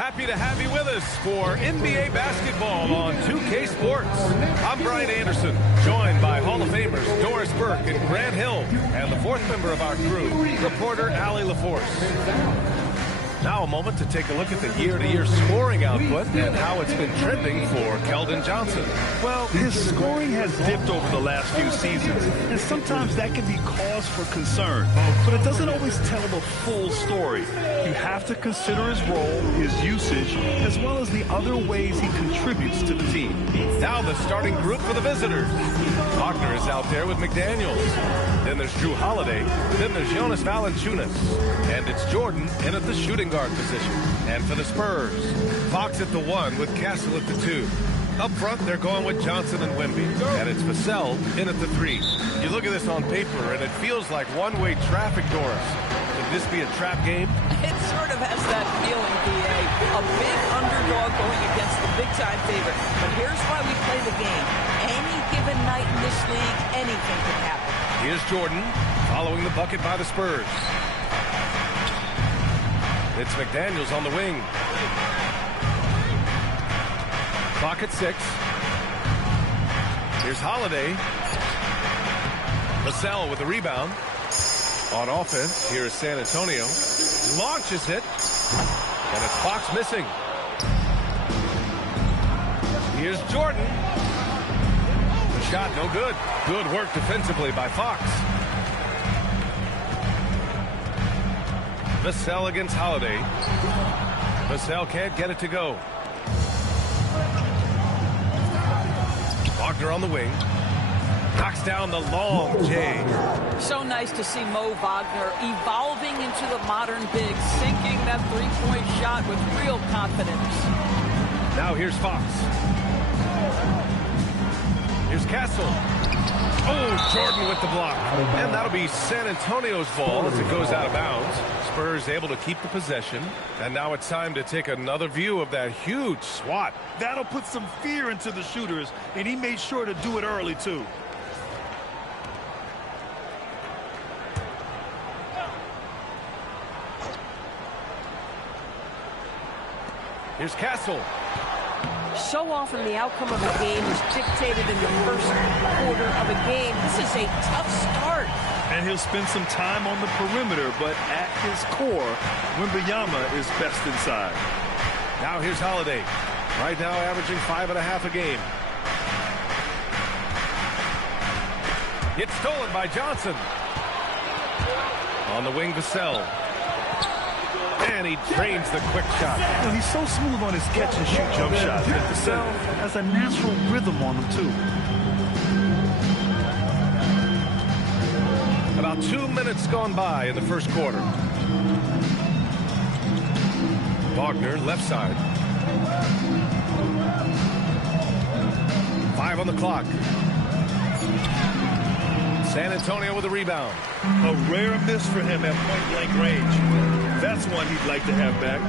Happy to have you with us for NBA basketball on 2K Sports. I'm Brian Anderson, joined by Hall of Famers Doris Burke and Grant Hill, and the fourth member of our crew, reporter Allie LaForce. Now a moment to take a look at the year-to-year scoring output and how it's been trending for Keldon Johnson. Well, his scoring has dipped over the last few seasons, and sometimes that can be cause for concern. But it doesn't always tell the full story. You have to consider his role, his usage, as well as the other ways he contributes to the team. Now the starting group for the visitors. Wagner is out there with McDaniels. Then there's Drew Holiday. Then there's Jonas Valanciunas. And it's Jordan in at the shooting guard position. And for the Spurs, Fox at the 1 with Castle at the 2. Up front, they're going with Johnson and Wemby. And it's Vassell in at the 3. You look at this on paper, and it feels like one-way traffic, Doris. Could this be a trap game? It sort of has that feeling, PA. A big underdog going against the big-time favorite. But here's why we play the game. Any given night in this league, anything can happen. Here's Jordan, following the bucket by the Spurs. It's McDaniels on the wing. Clock at 6. Here's Holiday. Vassell with the rebound. On offense, here is San Antonio. Launches it. And it's Fox missing. Here's Jordan. The shot no good. Good work defensively by Fox. Vassell against Holiday. Vassell can't get it to go. Wagner on the wing. Knocks down the long J. So nice to see Mo Wagner evolving into the modern big, sinking that three-point shot with real confidence. Now here's Fox. Here's Castle. Oh, Jordan with the block. And that'll be San Antonio's ball as it goes out of bounds. Spurs able to keep the possession. And now it's time to take another view of that huge swat. That'll put some fear into the shooters, and he made sure to do it early, too. Here's Castle. So often the outcome of a game is dictated in the first quarter of a game. This is a tough start. And he'll spend some time on the perimeter, but at his core, Wembanyama is best inside. Now here's Holiday. Right now averaging 5.5 a game. It's stolen by Johnson. On the wing, Vassell. And he drains the quick shot. Well, he's so smooth on his catch and shoot jump shots. And Vassell has a natural rhythm on him, too. About 2 minutes gone by in the first quarter. Wagner, left side. 5 on the clock. San Antonio with a rebound. A rare miss for him at point-blank range. That's one he'd like to have back.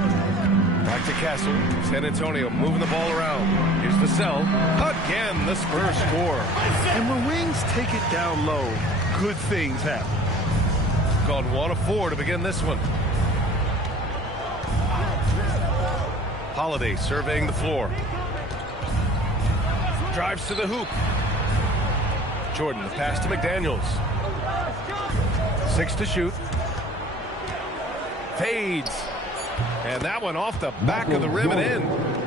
Back to Castle. San Antonio moving the ball around. Here's Vassell. Again, the Spurs score. And when wings take it down low, good things happen. Gone 1 of 4 to begin this one. Holiday surveying the floor. Drives to the hoop. Jordan, the pass to McDaniels. 6 to shoot. Fades. And that one off the back of the rim and in.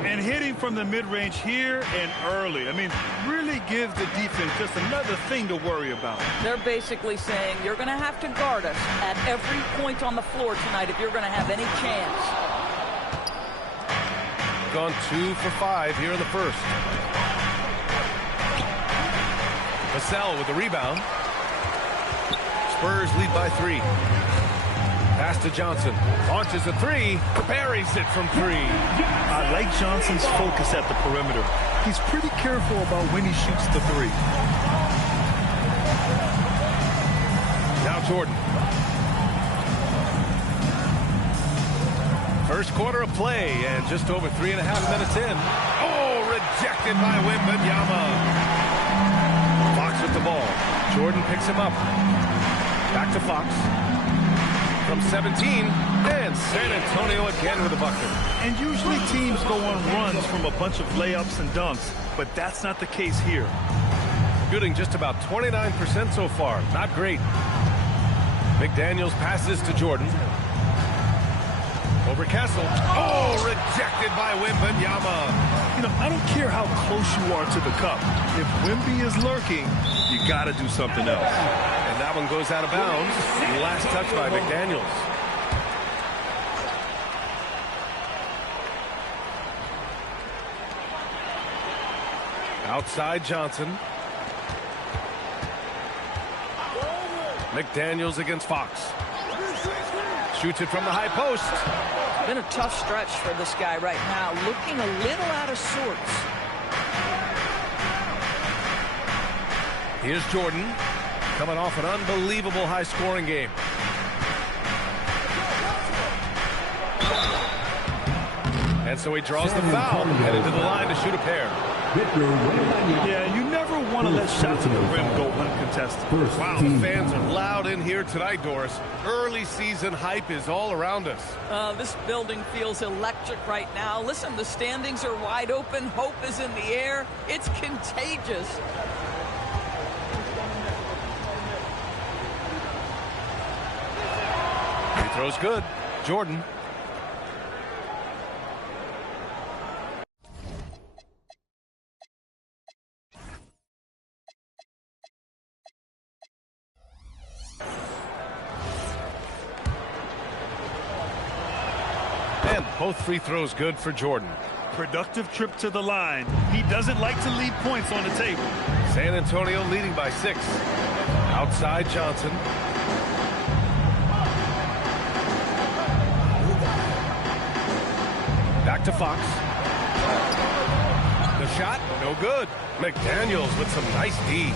And hitting from the mid-range here and early. I mean, really gives the defense just another thing to worry about. They're basically saying you're going to have to guard us at every point on the floor tonight if you're going to have any chance. Gone 2 for 5 here in the first. Vassell with the rebound. Spurs lead by 3. Pass to Johnson. Launches a 3. Buries it from 3. I like Johnson's focus at the perimeter. He's pretty careful about when he shoots the 3. Now Jordan. First quarter of play and just over 3.5 minutes in. Oh, rejected by Wembanyama. Fox with the ball. Jordan picks him up. Back to Fox. from 17. And San Antonio again with a bucket. And usually teams go on runs from a bunch of layups and dunks, but that's not the case here. Shooting just about 29% so far. Not great. McDaniels passes to Jordan. Over Castle. Oh, rejected by Wembanyama. You know, I don't care how close you are to the cup. If Wemby is lurking, you got to do something else. And that one goes out of bounds. Last touch by McDaniels. Outside Johnson. McDaniels against Fox. Shoots it from the high post. Been a tough stretch for this guy right now. Looking a little out of sorts. Here's Jordan. Coming off an unbelievable high-scoring game. And so he draws the foul. Headed to the line to shoot a pair. Yeah, you never want to let shots at the rim go uncontested. Wow, the fans are loud in here tonight, Doris. Early season hype is all around us. This building feels electric right now. Listen, the standings are wide open. Hope is in the air. It's contagious. Free throw's good. Jordan. And both free throws good for Jordan. Productive trip to the line. He doesn't like to leave points on the table. San Antonio leading by 6. Outside Johnson. Back to Fox. The shot, no good. McDaniels with some nice D.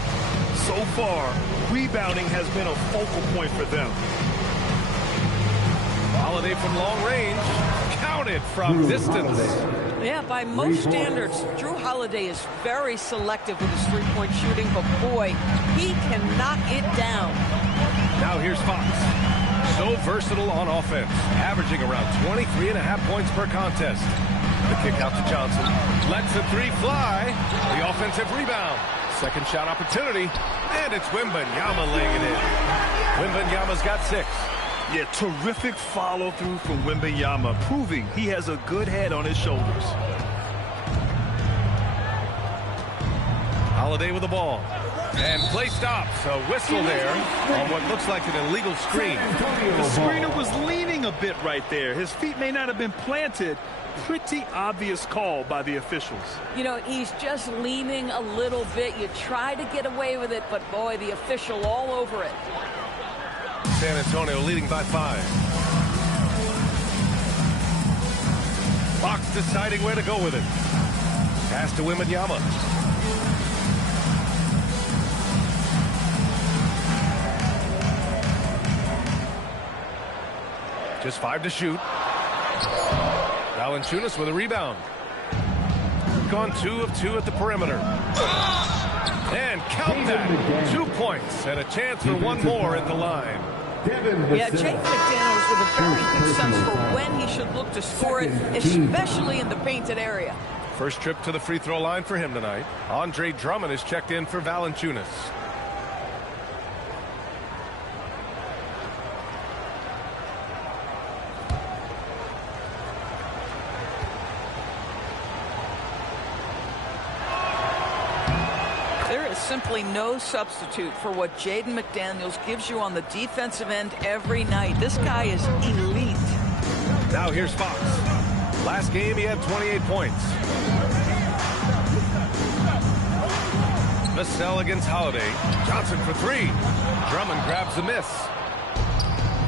So far, rebounding has been a focal point for them. Holiday from long range. Counted from distance. Yeah, by most standards, Drew Holiday is very selective with his three-point shooting, but boy, he can knock it down. Now here's Fox. So versatile on offense, averaging around 23.5 points per contest. The kick out to Johnson. Lets the three fly. The offensive rebound. Second shot opportunity. And it's Wembanyama laying it in. Wembanyama's got 6. Yeah, terrific follow-through from Wembanyama, proving he has a good head on his shoulders. Holiday with the ball. And play stops. A whistle there on what looks like an illegal screen. The screener was leaning a bit right there. His feet may not have been planted. Pretty obvious call by the officials. You know, he's just leaning a little bit. You try to get away with it, but boy, the official all over it. San Antonio leading by 5. Fox deciding where to go with it. Pass to Wembanyama. Just 5 to shoot. Valanciunas with a rebound. Gone 2 of 2 at the perimeter. And count that. 2 points and a chance for one more at the line. Yeah, Jake McDaniels with a very good sense for when he should look to score it, especially in the painted area. First trip to the free throw line for him tonight. Andre Drummond is checked in for Valanciunas. Simply no substitute for what Jaden McDaniels gives you on the defensive end every night. This guy is elite. Now here's Fox. Last game he had 28 points. Vassell against Holiday. Johnson for 3. Drummond grabs the miss.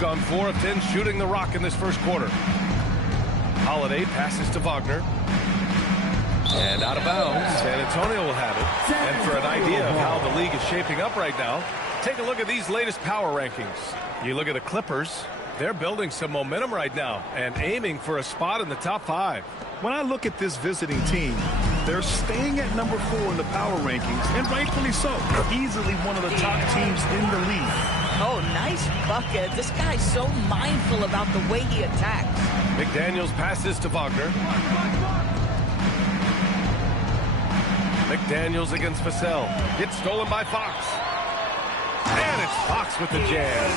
Gone 4 of 10 shooting the rock in this first quarter. Holiday passes to Wagner. And out of bounds, San Antonio will have it. And for an idea of how the league is shaping up right now, take a look at these latest power rankings. You look at the Clippers, they're building some momentum right now and aiming for a spot in the top 5. When I look at this visiting team, They're staying at number 4 in the power rankings, and rightfully so. Easily one of the top teams in the league. Oh, nice bucket. This guy's so mindful about the way he attacks. McDaniels passes to Wagner. McDaniels against Vassell. It's stolen by Fox. And it's Fox with the jam.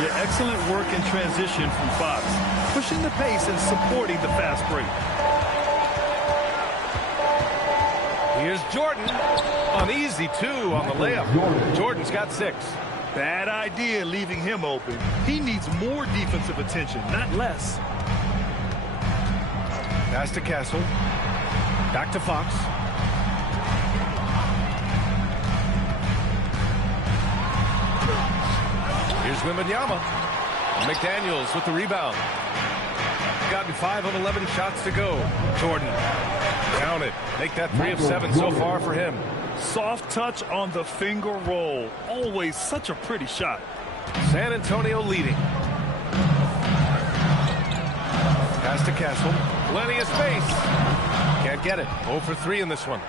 Yeah, excellent work in transition from Fox. Pushing the pace and supporting the fast break. Here's Jordan. An easy 2 on the layup. Jordan's got 6. Bad idea leaving him open. He needs more defensive attention, not less. Pass to Castle. Back to Fox. Here's Wembanyama. McDaniels with the rebound. Gotten 5 of 11 shots to go. Jordan. Count it. Make that 3 of 7 so far for him. Soft touch on the finger roll. Always such a pretty shot. San Antonio leading. Pass to Castle. Plenty of space. Can't get it. 0 for 3 in this one.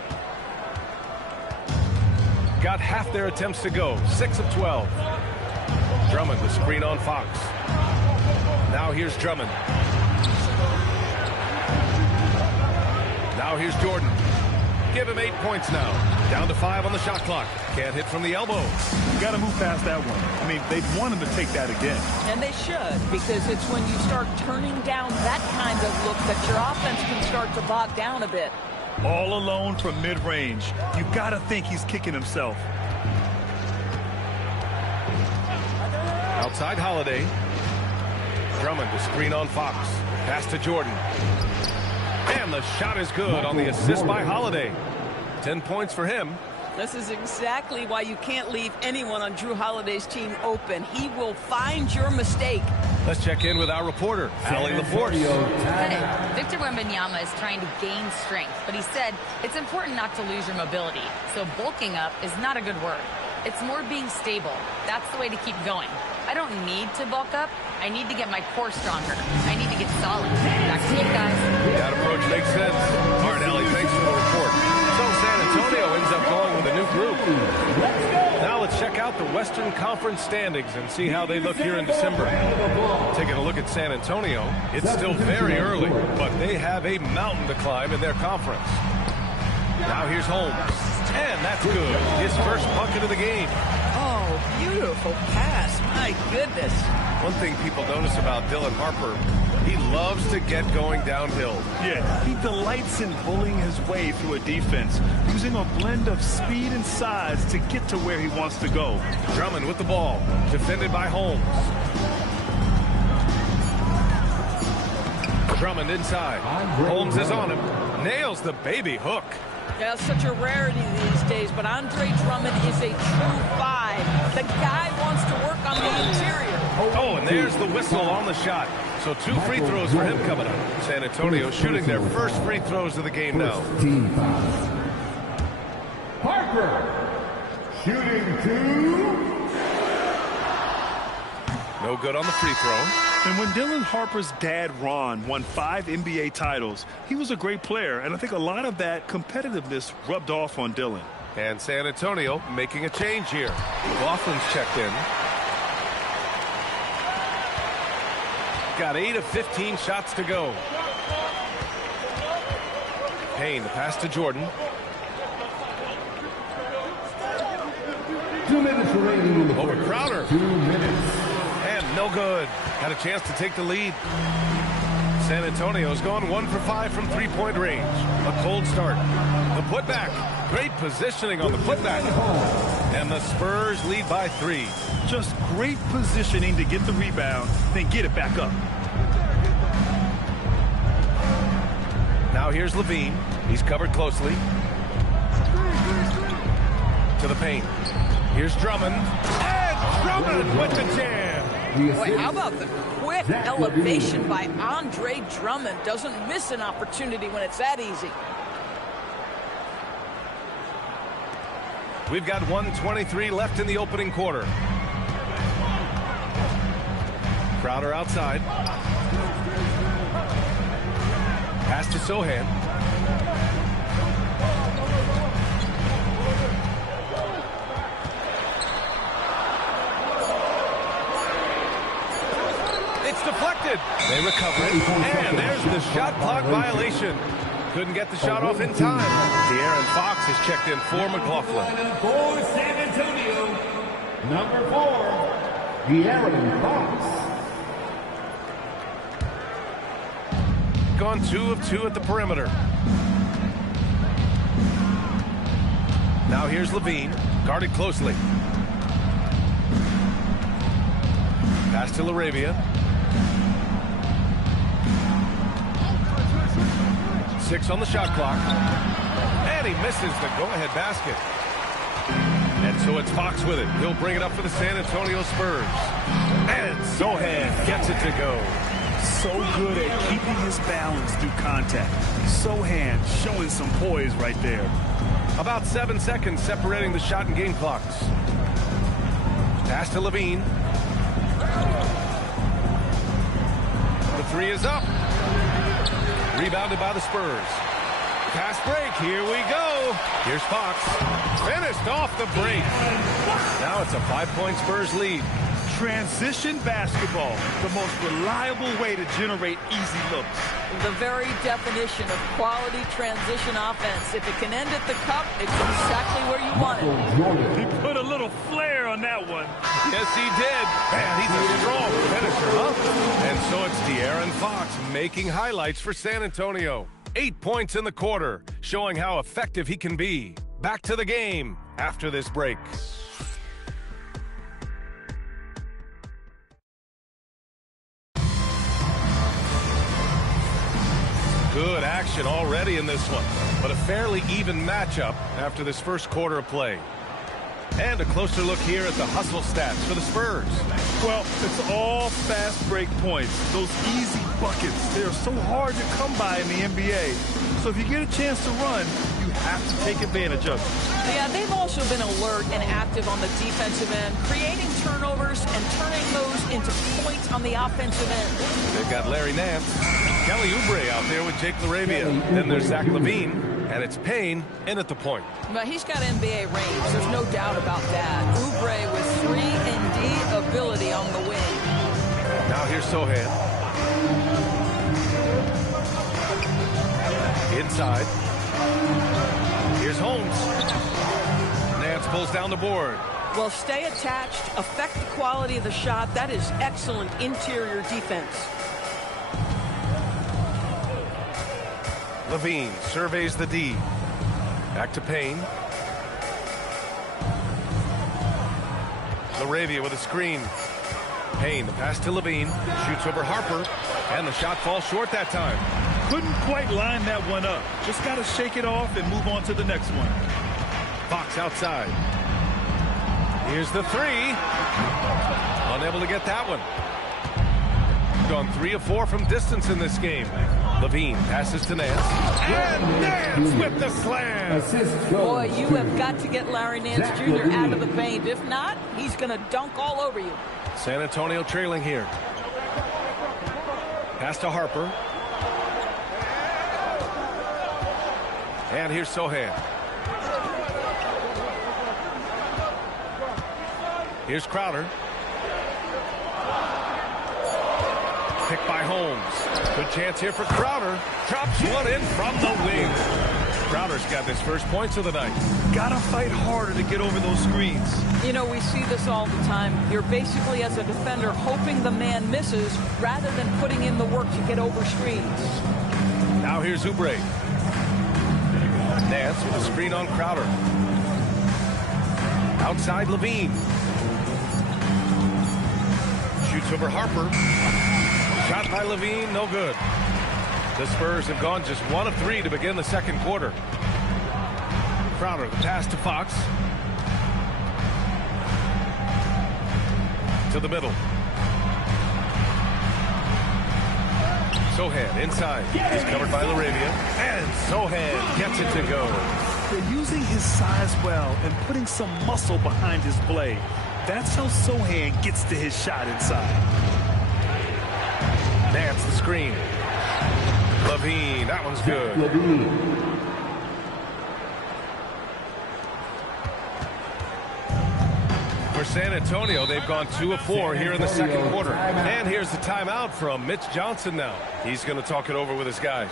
Got half their attempts to go. 6 of 12. Drummond, the screen on Fox. Now here's Drummond. Now here's Jordan. Give him 8 points now. Down to 5 on the shot clock. Can't hit from the elbow. Got to move past that one. I mean, they'd want him to take that again. And they should, because it's when you start turning down that kind of look that your offense can start to bog down a bit. All alone from mid-range. You got to think he's kicking himself. Outside Holiday. Drummond to screen on Fox. Pass to Jordan. And the shot is good on the assist by Holiday. 10 points for him. This is exactly why you can't leave anyone on Drew Holiday's team open. He will find your mistake. Let's check in with our reporter, Allie LaForce. Victor Wembanyama is trying to gain strength, but he said it's important not to lose your mobility. So bulking up is not a good word. It's more being stable. That's the way to keep going. I don't need to bulk up. I need to get my core stronger. I need to get solid. Back to you guys. That approach makes sense. All right, Allie, thanks for the report. So San Antonio ends up going with a new group. Now let's check out the Western Conference standings and see how they look here in December. Taking a look at San Antonio, it's still very early, but they have a mountain to climb in their conference. Now here's Holmes. And that's good. His first bucket of the game. Oh, beautiful pass. My goodness. One thing people notice about Dylan Harper, he loves to get going downhill. Yeah, he delights in bullying his way through a defense, using a blend of speed and size to get to where he wants to go. Drummond with the ball, defended by Holmes. Drummond inside. Holmes is on him. Nails the baby hook. Yeah, such a rarity these days, but Andre Drummond is a true 5. The guy wants to work on the interior. Oh, and there's the whistle on the shot. So 2 free throws for him coming up. San Antonio shooting their first free throws of the game now. Harper, shooting 2. No good on the free throw. And when Dylan Harper's dad, Ron, won 5 NBA titles, he was a great player, and I think a lot of that competitiveness rubbed off on Dylan. And San Antonio making a change here. McLaughlin's checked in. Got 8 of 15 shots to go. Payne, the pass to Jordan. 2 minutes remaining in the Over Crowder. 2 minutes. And no good. Had a chance to take the lead. San Antonio's gone 1 for 5 from 3-point range. A cold start. The putback. Great positioning on the putback. And the Spurs lead by 3. Just great positioning to get the rebound, then get it back up. Now here's Levine. He's covered closely. To the paint. Here's Drummond. And Drummond with the jam. Boy, how about the quick elevation by Andre Drummond? Doesn't miss an opportunity when it's that easy. We've got 1:23 left in the opening quarter. Crowder outside. Pass to Sohan. It's deflected. They recover it. And there's the shot clock violation. Couldn't get the shot off in time. De'Aaron Fox has checked in for McLaughlin. For San Antonio, number 4, De'Aaron Fox. Gone 2 of 2 at the perimeter. Now here's Levine, guarded closely. Pass to LaRavia. 6 on the shot clock. And he misses the go-ahead basket. And so it's Fox with it. He'll bring it up for the San Antonio Spurs. And Sohan gets it to go. So good at keeping his balance through contact. Sohan showing some poise right there. About 7 seconds separating the shot and game clocks. Pass to Levine. The 3 is up. Rebounded by the Spurs. Pass break. Here we go. Here's Fox. Finished off the break. Now it's a 5-point Spurs lead. Transition basketball, the most reliable way to generate easy looks. The very definition of quality transition offense. If it can end at the cup, it's exactly where you want it. He put a little flair on that one. Yes, he did. Man, he's a strong finisher, huh? And so it's De'Aaron Fox making highlights for San Antonio. 8 points in the quarter, showing how effective he can be. Back to the game after this break. Good action already in this one, but a fairly even matchup after this first quarter of play. And a closer look here at the hustle stats for the Spurs. Well, it's all fast break points. Those easy buckets, they're so hard to come by in the NBA. So if you get a chance to run, you have to take advantage of it. Yeah, they've also been alert and active on the defensive end, creating turnovers and turning those into points on the offensive end. They've got Larry Nance, Kelly Oubre out there with Jake LaRavia. Then there's Zach LaVine, and it's Payne in at the point. But he's got NBA range. There's no doubt about that. Oubre with 3-and-D ability on the wing. Now here's Sohan. Inside. Here's Holmes. Nance pulls down the board. Well, stay attached, affect the quality of the shot. That is excellent interior defense. Levine surveys the D. Back to Payne. LaRavia with a screen. Payne, the pass to Levine. Shoots over Harper. And the shot falls short that time. Couldn't quite line that one up. Just got to shake it off and move on to the next one. Fox outside. Here's the 3. Unable to get that one. Gone 3 of 4 from distance in this game. Levine passes to Nance. And Nance with the slam. Boy, you have got to get Larry Nance Jr. out of the paint. If not, he's going to dunk all over you. San Antonio trailing here. Pass to Harper. And here's Sohan. Here's Crowder. Picked by Holmes. Good chance here for Crowder. Drops one in from the wing. Crowder's got his first points of the night. Gotta fight harder to get over those screens. You know, we see this all the time. You're basically, as a defender, hoping the man misses rather than putting in the work to get over screens. Now here's Oubre. Nance with a screen on Crowder. Outside Levine. Shoots over Harper. Shot by Levine, no good. The Spurs have gone just 1 of 3 to begin the second quarter. Crowder, the pass to Fox. To the middle. Sohan inside. He's covered by LaRavia. And Sohan gets it to go. They're using his size well and putting some muscle behind his play. That's how Sohan gets to his shot inside. Nance the screen. Levine, that one's good. For For San Antonio, they've gone 2 of 4 here in the second quarter. And here's the timeout from Mitch Johnson now. He's going to talk it over with his guys.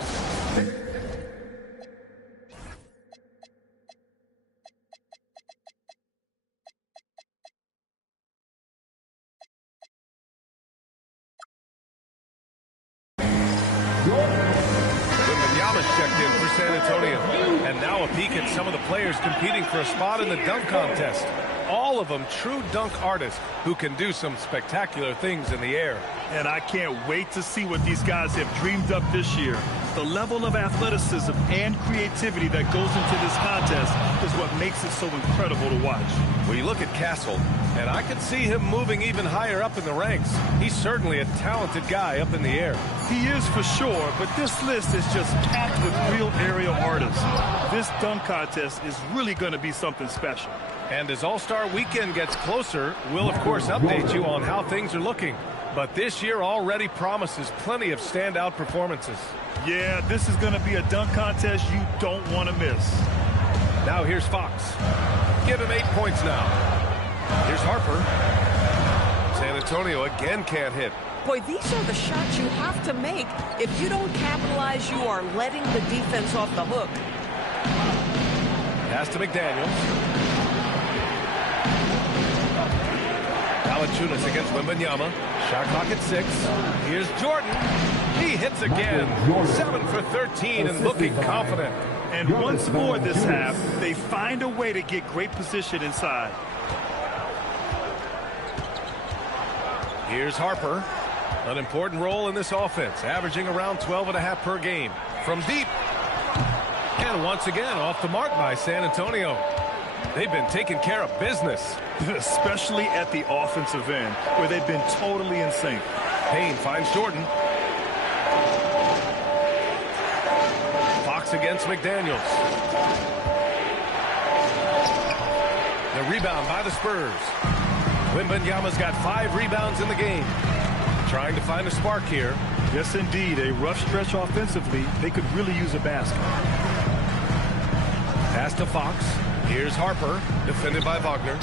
Checked in for San Antonio. And now a peek at some of the players competing for a spot in the dunk contest. All of them true dunk artists who can do some spectacular things in the air. And I can't wait to see what these guys have dreamed up this year. The level of athleticism and creativity that goes into this contest is what makes it so incredible to watch. Well, you look at Castle, and I can see him moving even higher up in the ranks. He's certainly a talented guy up in the air. He is for sure, but this list is just packed with real aerial artists. This dunk contest is really going to be something special. And as All-Star Weekend gets closer, we'll of course update you on how things are looking. But this year already promises plenty of standout performances. Yeah, this is going to be a dunk contest you don't want to miss. Now here's Fox. Give him 8 points now. Here's Harper. San Antonio again can't hit. Boy, these are the shots you have to make. If you don't capitalize, you are letting the defense off the hook. Pass to McDaniels. Valanciunas against Wembanyama. Shot clock at 6. Here's Jordan. He hits again. 7 for 13 and looking confident. And once more this half, they find a way to get great position inside. Here's Harper. An important role in this offense, averaging around 12.5 per game. From deep. And once again, off the mark by San Antonio. They've been taking care of business. Especially at the offensive end, where they've been totally in sync. Payne finds Jordan. Fox against McDaniels. The rebound by the Spurs. Wembanyama's got 5 rebounds in the game. Trying to find a spark here. Yes, indeed. A rough stretch offensively. They could really use a basket. Pass to Fox. Here's Harper, defended by Wagner.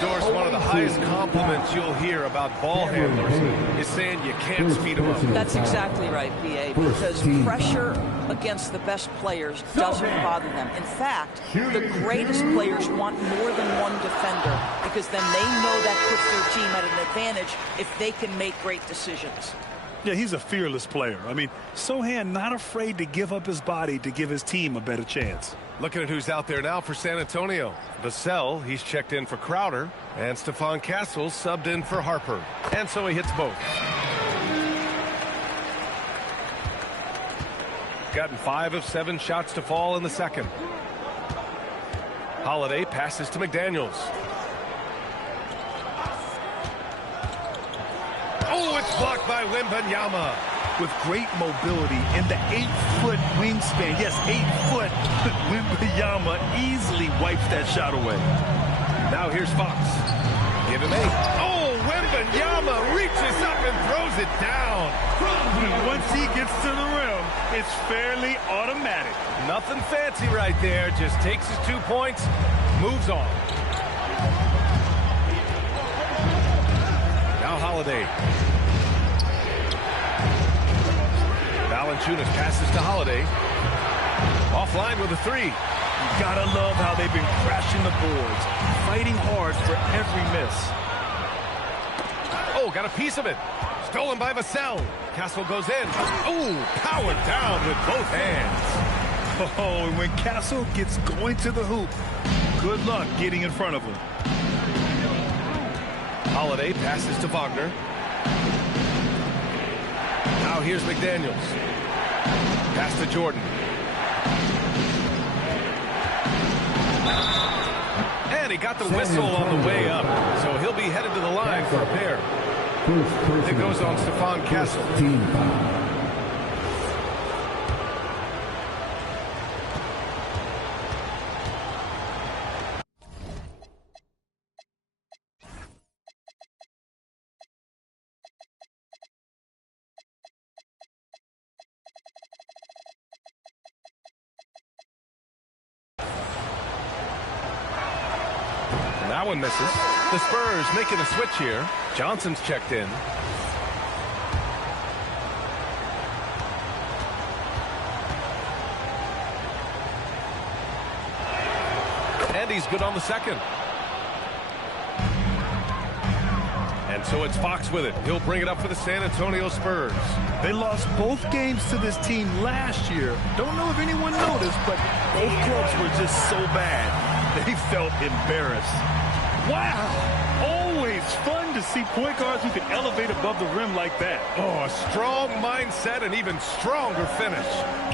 Doris, one of the highest compliments you'll hear about ball handlers is saying you can't speed them up. That's exactly right, B.A., because pressure against the best players doesn't bother them. In fact, the greatest players want more than one defender because then they know that puts their team at an advantage if they can make great decisions. Yeah, he's a fearless player. I mean, Sohan not afraid to give up his body to give his team a better chance. Looking at who's out there now for San Antonio. Vassell, he's checked in for Crowder. And Stephon Castle subbed in for Harper. And so he hits both. Gotten 5 of 7 shots to fall in the second. Holiday passes to McDaniels. Oh, it's blocked by Wembanyama. With great mobility and the 8-foot wingspan. Yes, 8 foot. Wembanyama easily wipes that shot away. Now here's Fox. Give him 8. Oh, Wembanyama reaches up and throws it down. Once he gets to the rim, it's fairly automatic. Nothing fancy right there. Just takes his 2 points, moves on. Now Holiday. Valanciunas passes to Holiday. Offline with a 3. You gotta love how they've been crashing the boards, fighting hard for every miss. Oh, got a piece of it. Stolen by Vassell. Castle goes in. Oh, powered down with both hands. Oh, and when Castle gets going to the hoop, good luck getting in front of him. Holiday passes to Wagner. Now here's McDaniels. Pass to Jordan. And he got the whistle on the way up, so he'll be headed to the line for a pair. It goes on Stephon Castle. And that one misses. The Spurs making a switch here. Johnson's checked in. And he's good on the second. And so it's Fox with it. He'll bring it up for the San Antonio Spurs. They lost both games to this team last year. Don't know if anyone noticed, but both clubs were just so bad. They felt embarrassed. Wow! Always fun to see point guards who can elevate above the rim like that. Oh, a strong mindset and even stronger finish.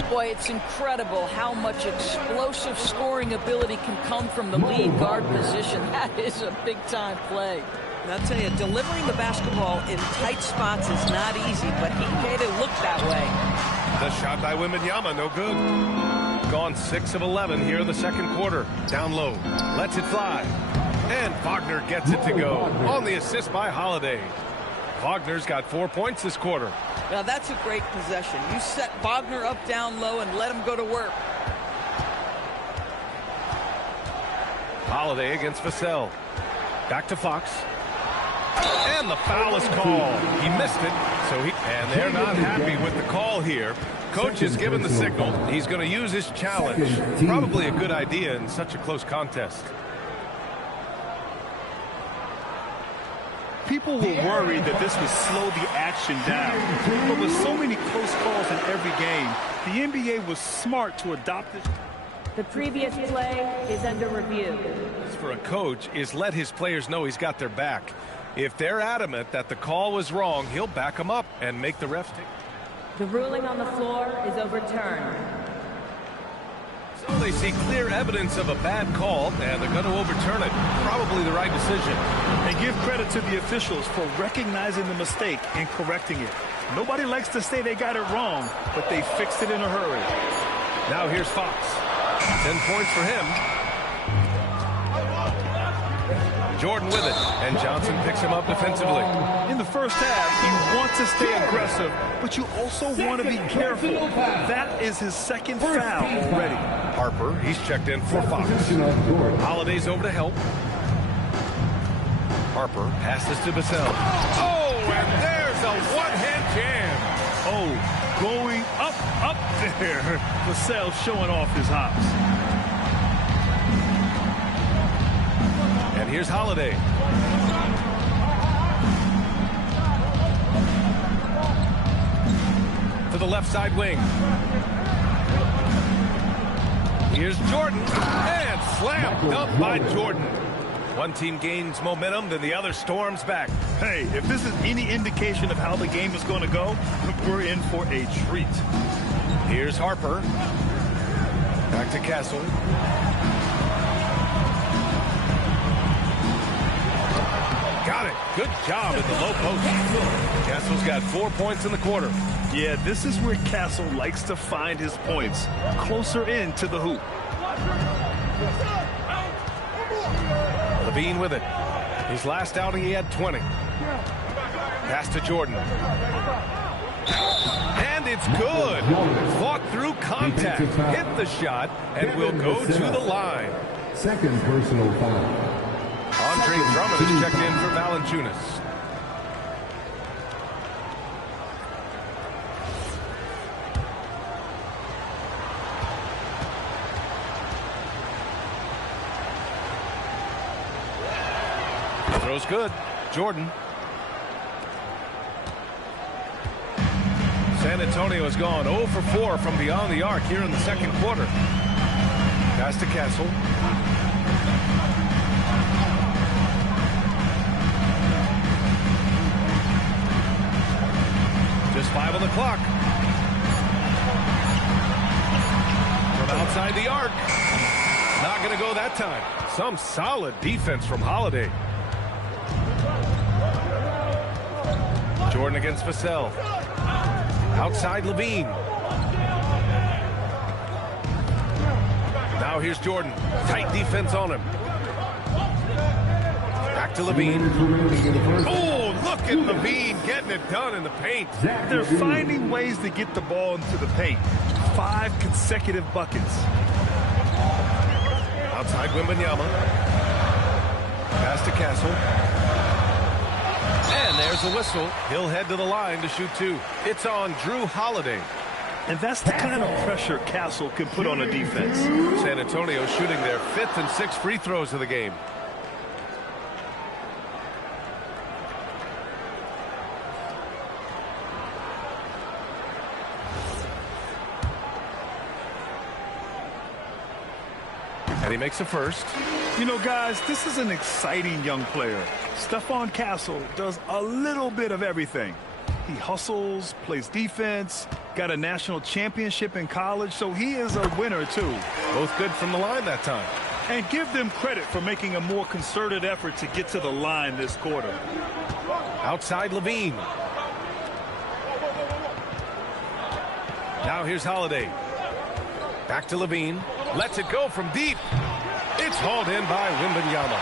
Boy, it's incredible how much explosive scoring ability can come from the lead guard position. That is a big-time play. And I'll tell you, delivering the basketball in tight spots is not easy, but he made it look that way. The shot by Wembanyama, no good. Gone 6 of 11 here in the second quarter. Down low, lets it fly. And Wagner gets it to go on the assist by Holiday. Wagner's got 4 points this quarter. Now that's a great possession. You set Wagner up down low and let him go to work. Holiday against Vassell. Back to Fox. And the foul is called. He missed it, and they're not happy with the call here. Coach has given the signal. He's going to use his challenge. Probably a good idea in such a close contest. People were worried that this would slow the action down. But with so many close calls in every game, the NBA was smart to adopt it. The previous play is under review. For a coach is let his players know he's got their back. If they're adamant that the call was wrong, he'll back them up and make the refs take. The ruling on the floor is overturned. So they see clear evidence of a bad call, and they're going to overturn it. Probably the right decision. And give credit to the officials for recognizing the mistake and correcting it. Nobody likes to say they got it wrong, but they fixed it in a hurry. Now here's Fox. 10 points for him. Jordan with it, and Johnson picks him up defensively. In the first half, you want to stay aggressive, but you also want to be careful. That is his second foul already. Harper, he's checked in for Fox. Holiday's over to help. Harper passes to Vassell. Oh, and there's a one-hand jam. Oh, going up there. Vassell showing off his hops. And here's Holiday. To the left side wing. Here's Jordan. And slam dunk by Jordan. One team gains momentum, then the other storms back. Hey, if this is any indication of how the game is going to go, we're in for a treat. Here's Harper. Back to Castle. Got it. Good job in the low post. Castle's got 4 points in the quarter. Yeah, this is where Castle likes to find his points. Closer in to the hoop. Levine with it. His last outing, he had 20. Pass to Jordan. And it's good. Fought through contact. Hit the shot and will go to the line. Second personal foul. Andre Drummond is checked in for Valanciunas. Throw's good. Jordan. San Antonio has gone 0 for 4 from beyond the arc here in the second quarter. Pass to Castle. Just 5 on the clock. From outside the arc. Not going to go that time. Some solid defense from Holiday. Jordan against Vassell. Outside Levine. Now here's Jordan. Tight defense on him. Back to Levine. Oh, look at Levine getting it done in the paint. They're finding ways to get the ball into the paint. 5 consecutive buckets. Outside Wembanyama. Pass to Castle. And there's a whistle. He'll head to the line to shoot 2. It's on Drew Holiday. And that's the kind of pressure Castle can put on a defense. San Antonio shooting their 5th and 6th free throws of the game. And he makes a first. You know, guys, this is an exciting young player. Stephon Castle does a little bit of everything. He hustles, plays defense, got a national championship in college, so he is a winner, too. Both good from the line that time. And give them credit for making a more concerted effort to get to the line this quarter. Outside Levine. Now here's Holiday. Back to Levine. Lets it go from deep. It's hauled in by Wembanyama.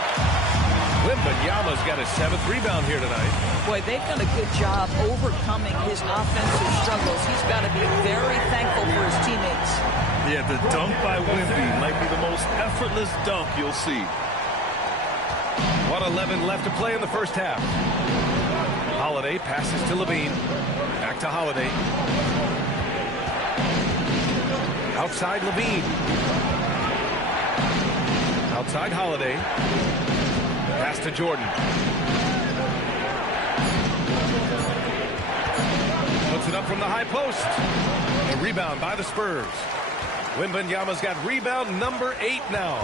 Wembanyama's got his 7th rebound here tonight. Boy, they've done a good job overcoming his offensive struggles. He's got to be very thankful for his teammates. Yeah, the dunk by Wemby might be the most effortless dunk you'll see. 1:11 left to play in the first half. Holiday passes to Levine. Back to Holiday. Outside Levine. Outside Holiday. Pass to Jordan. Puts it up from the high post. A rebound by the Spurs. Wembanyama's got rebound number 8 now.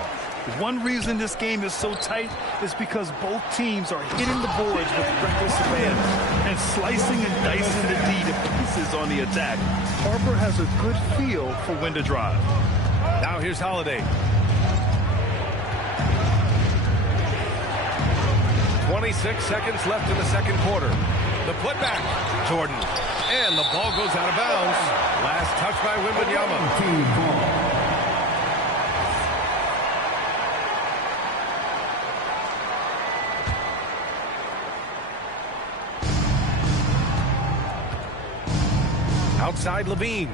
One reason this game is so tight is because both teams are hitting the boards with reckless advantage and slicing and dicing the D to pieces on the attack. Harper has a good feel for when to drive. Now here's Holiday. 26 seconds left in the second quarter. The putback. Jordan. And the ball goes out of bounds. Last touch by Wembanyama. Outside Levine.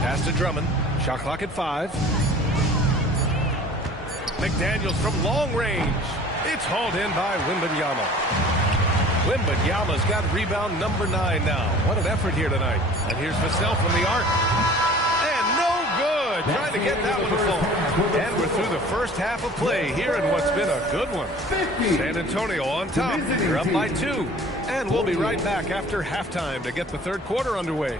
Pass to Drummond. Shot clock at 5. McDaniels from long range. It's hauled in by Wembanyama. Wembanyama's got rebound number 9 now. What an effort here tonight. And here's Vassell from the arc. And no good. Trying to get that one to fall. And we're through the first half of play here in what's been a good one. San Antonio on top. They're up by 2. And we'll be right back after halftime to get the third quarter underway.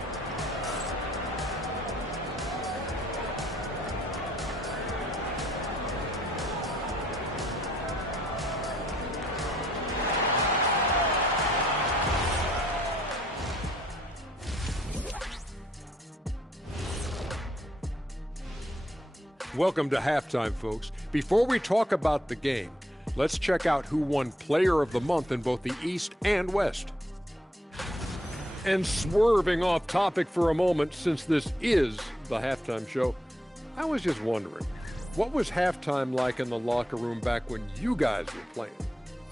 Welcome to halftime, folks. Before we talk about the game, let's check out who won Player of the Month in both the East and West. And swerving off topic for a moment, since this is the halftime show, I was just wondering, what was halftime like in the locker room back when you guys were playing?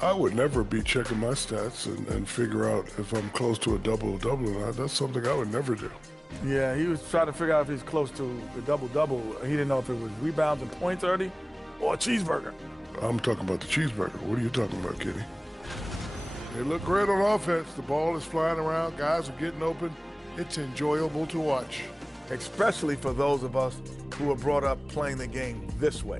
I would never be checking my stats and figure out if I'm close to a double-double or not. That's something I would never do. Yeah, he was trying to figure out if he's close to the double-double. He didn't know if it was rebounds and points early or a cheeseburger. I'm talking about the cheeseburger. What are you talking about, Kitty? They look great on offense. The ball is flying around. Guys are getting open. It's enjoyable to watch. Especially for those of us who were brought up playing the game this way.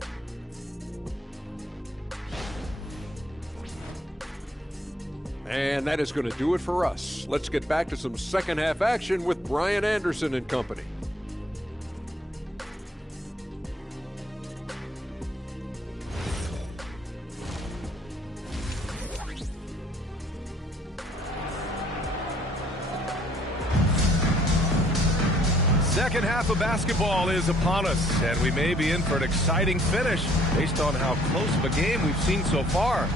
And that is going to do it for us. Let's get back to some second half action with Brian Anderson and company. Second half of basketball is upon us, and we may be in for an exciting finish based on how close of a game we've seen so far.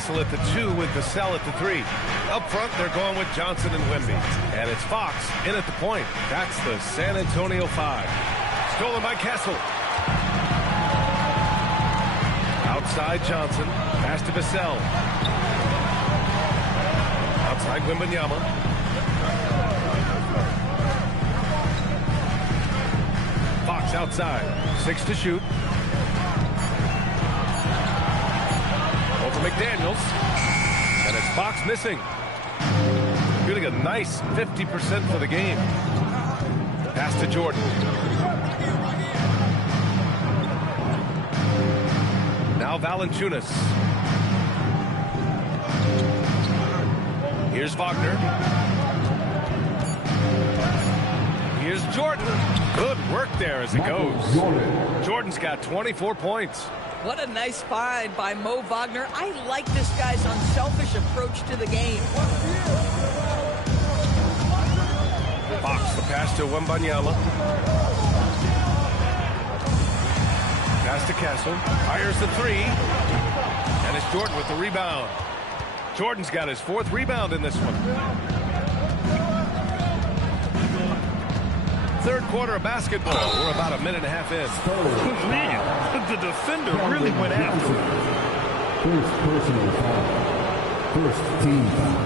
Castle at the 2 with Vassell at the 3. Up front, they're going with Johnson and Wemby. And it's Fox in at the point. That's the San Antonio 5. Stolen by Castle. Outside Johnson. Pass to Vassell. Outside Wembanyama. Fox outside. 6 to shoot. Over McDaniels. And it's Fox missing. Shooting a nice 50% for the game. Pass to Jordan. Now Valanciunas. Here's Wagner. Here's Jordan. Good work there as it goes. Jordan's got 24 points. What a nice find by Mo Wagner. I like this guy's unselfish approach to the game. Fox, the pass to Wembanyama. Pass to Castle. Fires the 3. And it's Jordan with the rebound. Jordan's got his 4th rebound in this one. Third quarter of basketball. We're about a minute and a half in. Man, the defender really went after him. First personal foul. First team foul.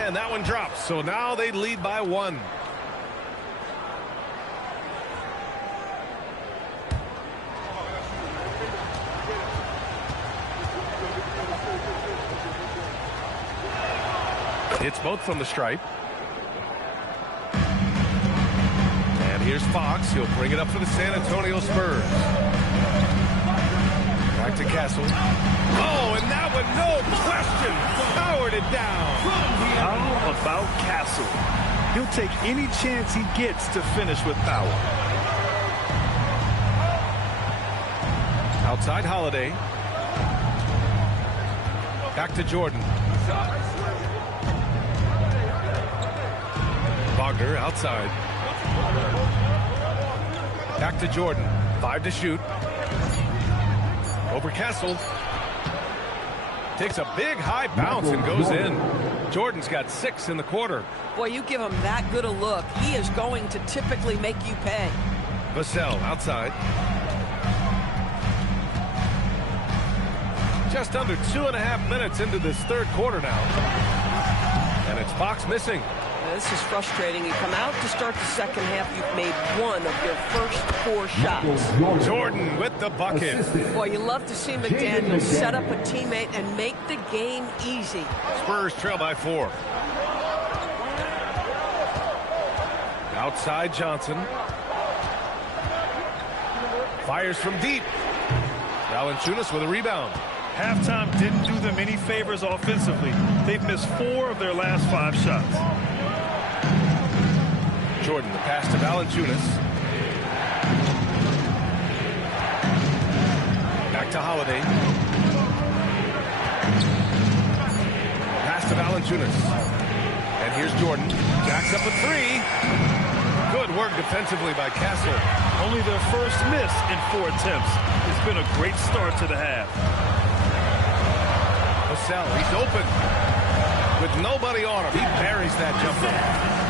And that one drops. So now they lead by 1. It's both from the stripe. And here's Fox. He'll bring it up for the San Antonio Spurs. Back to Castle. Oh, and that one, no question, powered it down. How about Castle? He'll take any chance he gets to finish with power. Outside Holiday. Back to Jordan. Wagner outside. Back to Jordan. 5 to shoot. Over Castle. Takes a big high bounce and goes in. Jordan's got 6 in the quarter. Boy, you give him that good a look, he is going to typically make you pay. Vassell outside. Just under 2.5 minutes into this third quarter now. And it's Fox missing. This is frustrating. You come out to start the second half, you've made 1 of your first 4 shots. Jordan with the bucket. Boy, you love to see McDaniels set up a teammate and make the game easy. Spurs trail by 4. Outside Johnson. Fires from deep. Valanciunas with a rebound. Halftime didn't do them any favors offensively. They've missed 4 of their last 5 shots. Jordan, the pass to Valanciunas. Back to Holiday. Pass to Valanciunas. And here's Jordan. Jacks up a 3. Good work defensively by Castle. Only their first miss in 4 attempts. It's been a great start to the half. Vassell, he's open. With nobody on him, he buries that jumper.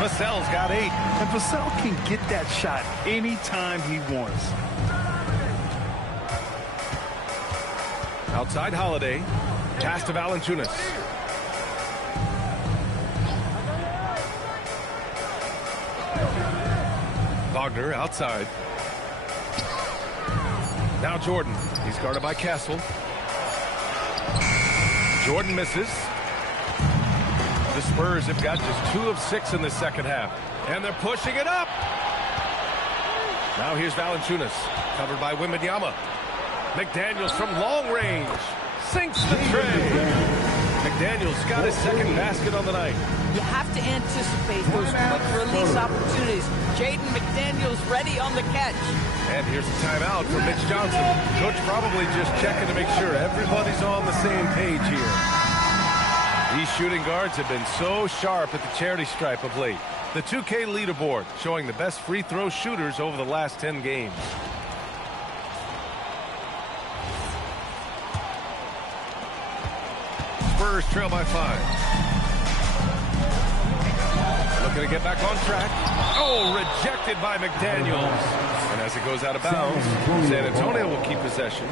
Vassell's got 8. And Vassell can get that shot anytime he wants. Outside Holiday. Pass to Valanciunas. Wagner outside. Now Jordan. He's guarded by Castle. Jordan misses. The Spurs have got just 2 of 6 in the second half. And they're pushing it up. Now here's Valanciunas. Covered by Wembanyama. McDaniels from long range. Sinks the tray. McDaniels got his second basket on the night. You have to anticipate those quick release opportunities. Jaden McDaniels ready on the catch. And here's a timeout for Mitch Johnson. Coach probably just checking to make sure everybody's on the same page here. These shooting guards have been so sharp at the charity stripe of late. The 2K leaderboard showing the best free throw shooters over the last 10 games. Spurs trail by 5. Looking to get back on track. Oh, rejected by McDaniels. And as it goes out of bounds, San Antonio will keep possession.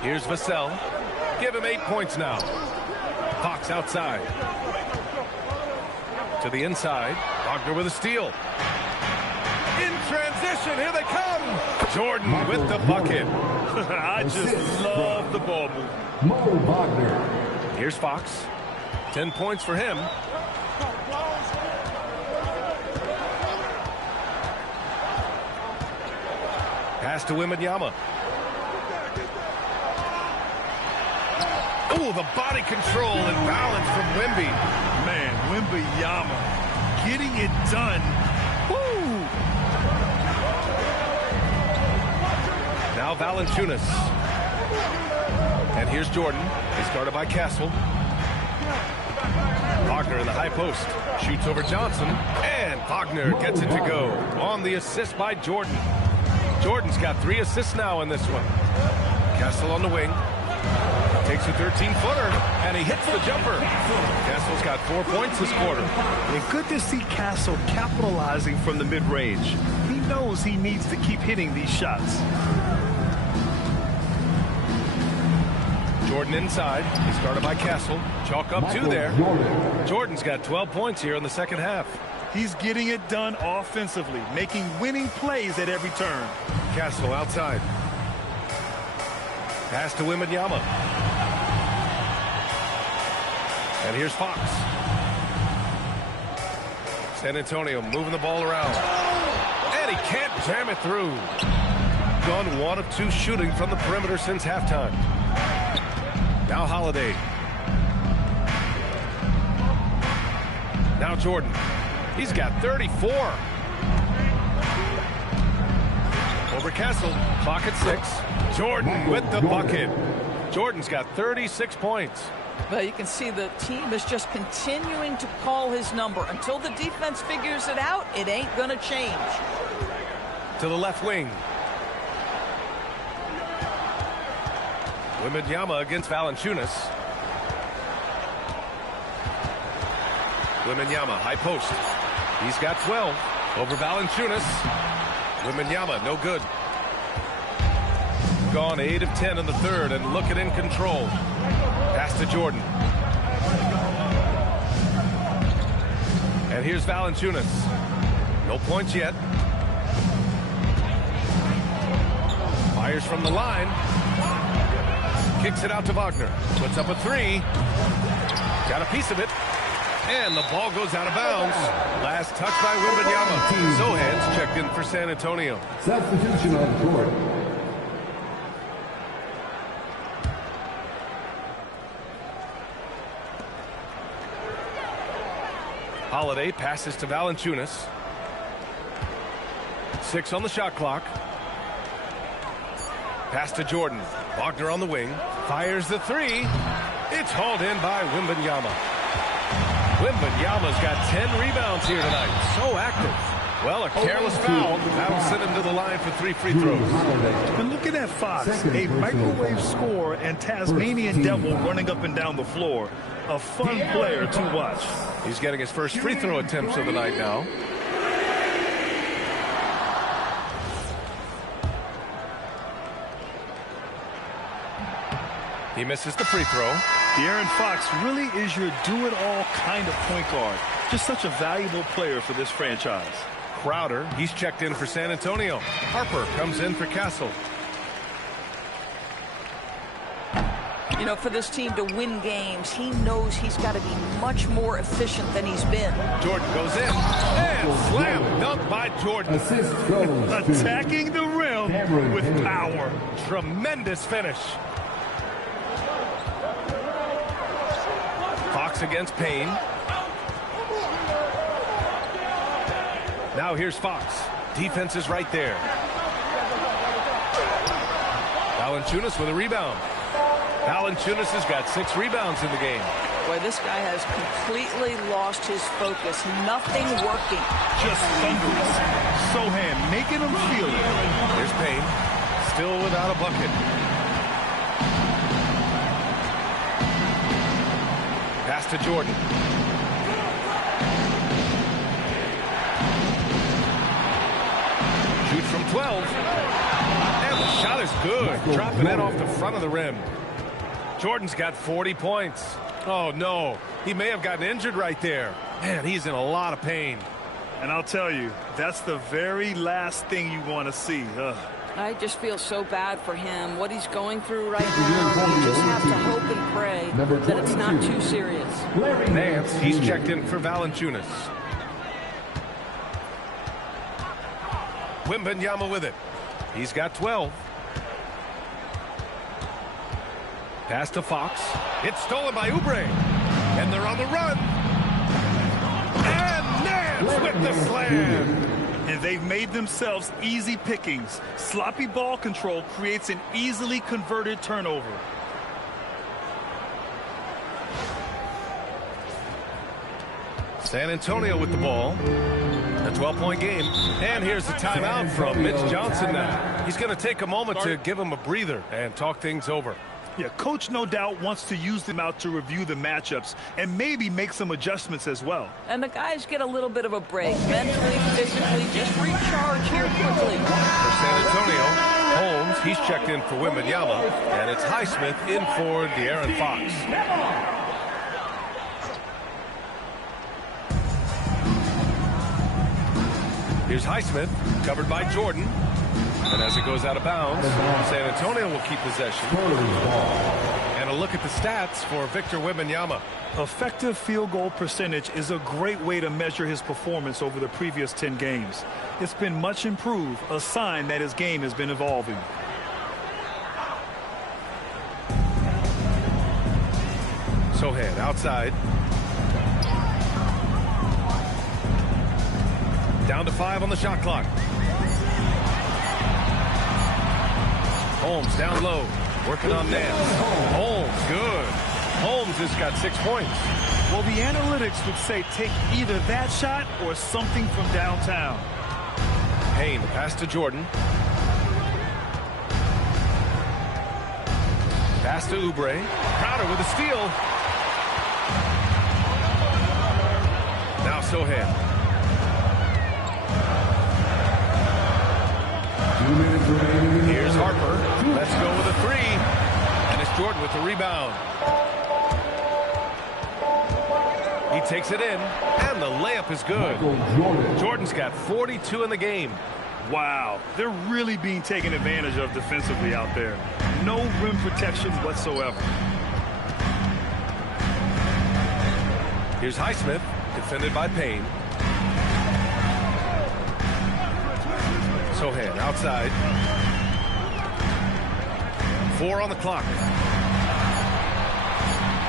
Here's Vassell. Give him 8 points now. Fox outside. To the inside. Wagner with a steal. In transition, here they come. Jordan with the bucket. I just love the ball move. Mo Wagner. Here's Fox. 10 points for him. Pass to Wembanyama. Oh, the body control and balance from Wemby. Man, Wembanyama getting it done. Woo! Now Valanciunas. And here's Jordan. He's guarded by Castle. Wagner in the high post. Shoots over Johnson. And Wagner gets it to go. On the assist by Jordan. Jordan's got 3 assists now in this one. Castle on the wing. Takes a 13-footer, and he hits the jumper. Castle's got 4 points this quarter. And good to see Castle capitalizing from the mid-range. He knows he needs to keep hitting these shots. Jordan inside. He's guarded by Castle. Chalk up 2 there. Jordan's got 12 points here in the second half. He's getting it done offensively, making winning plays at every turn. Castle outside. Pass to Wembanyama. And here's Fox. San Antonio moving the ball around. And he can't jam it through. Gone 1 of 2 shooting from the perimeter since halftime. Now Holiday. Now Jordan. He's got 34. Over Castle. Clock at 6. Jordan with the bucket. Jordan's got 36 points. Well, you can see the team is just continuing to call his number. Until the defense figures it out, it ain't going to change. To the left wing. Wembanyama against Valanciunas. Wembanyama, high post. He's got 12. Over Valanciunas. Wembanyama, no good. Gone 8 of 10 in the third and looking in control. Pass to Jordan. And here's Valanciunas. No points yet. Fires from the line. Kicks it out to Wagner. Puts up a 3. Got a piece of it. And the ball goes out of bounds. Last touch by Wembanyama. Zohan's checked in for San Antonio. Substitution on the court. Holiday passes to Valanciunas. 6 on the shot clock. Pass to Jordan. Wagner on the wing. Fires the 3. It's hauled in by Wembanyama. Wembanyama's got 10 rebounds here tonight. So active. Well, a careless foul. That'll send him to the line for 3 free throws. And looking at Fox, a microwave scorer and Tasmanian devil running up and down the floor. A fun player to watch. He's getting his first free throw attempts of the night now. He misses the free throw. De'Aaron Fox really is your do-it-all kind of point guard. Just such a valuable player for this franchise. Crowder, he's checked in for San Antonio. Harper comes in for Castle. You know, for this team to win games, he knows he's got to be much more efficient than he's been. Jordan goes in. And slam dunk by Jordan. Assist goes attacking the rim with power. Tremendous finish. Fox against Payne. Now here's Fox. Defense is right there. Valanciunas with a rebound. Valanciunas has got 6 rebounds in the game. Boy, this guy has completely lost his focus. Nothing working. Just thunderous. Sohan making him feel it. Here's Payne, still without a bucket. Pass to Jordan. Shoots from 12. And the shot is good. Dropping that off the front of the rim. Jordan's got 40 points. Oh, no. He may have gotten injured right there. Man, he's in a lot of pain. And I'll tell you, that's the very last thing you want to see. I just feel so bad for him. What he's going through right now, you just have to hope and pray that it's not too serious. Nance, he's checked in for Valanciunas. Wembanyama with it. He's got 12. Pass to Fox. It's stolen by Oubre. And they're on the run. And Nance with the slam. And they've made themselves easy pickings. Sloppy ball control creates an easily converted turnover. San Antonio with the ball. A 12-point game. And here's the timeout from Mitch Johnson now. He's going to take a moment to give him a breather and talk things over. Yeah, coach no doubt wants to use them out to review the matchups and maybe make some adjustments as well. And the guys get a little bit of a break. Mentally, physically, just recharge here quickly. For San Antonio, Holmes, he's checked in for Wembanyama. And it's Highsmith in for De'Aaron Fox. Here's Highsmith, covered by Jordan. And as it goes out of bounds, San Antonio will keep possession. And a look at the stats for Victor Wembanyama. Effective field goal percentage is a great way to measure his performance over the previous 10 games. It's been much improved, a sign that his game has been evolving. Sohan outside. Down to 5 on the shot clock. Holmes down low, working on Nance. Holmes, good. Holmes has got 6 points. Well, the analytics would say take either that shot or something from downtown. Payne, pass to Jordan. Pass to Oubre. Crowder with a steal. Now Sohan. Here's Harper. Let's go with a 3. And it's Jordan with the rebound. He takes it in, and the layup is good. Jordan's got 42 in the game. Wow, they're really being taken advantage of defensively out there. No rim protection whatsoever. Here's Highsmith, defended by Payne. Sohan outside. 4 on the clock.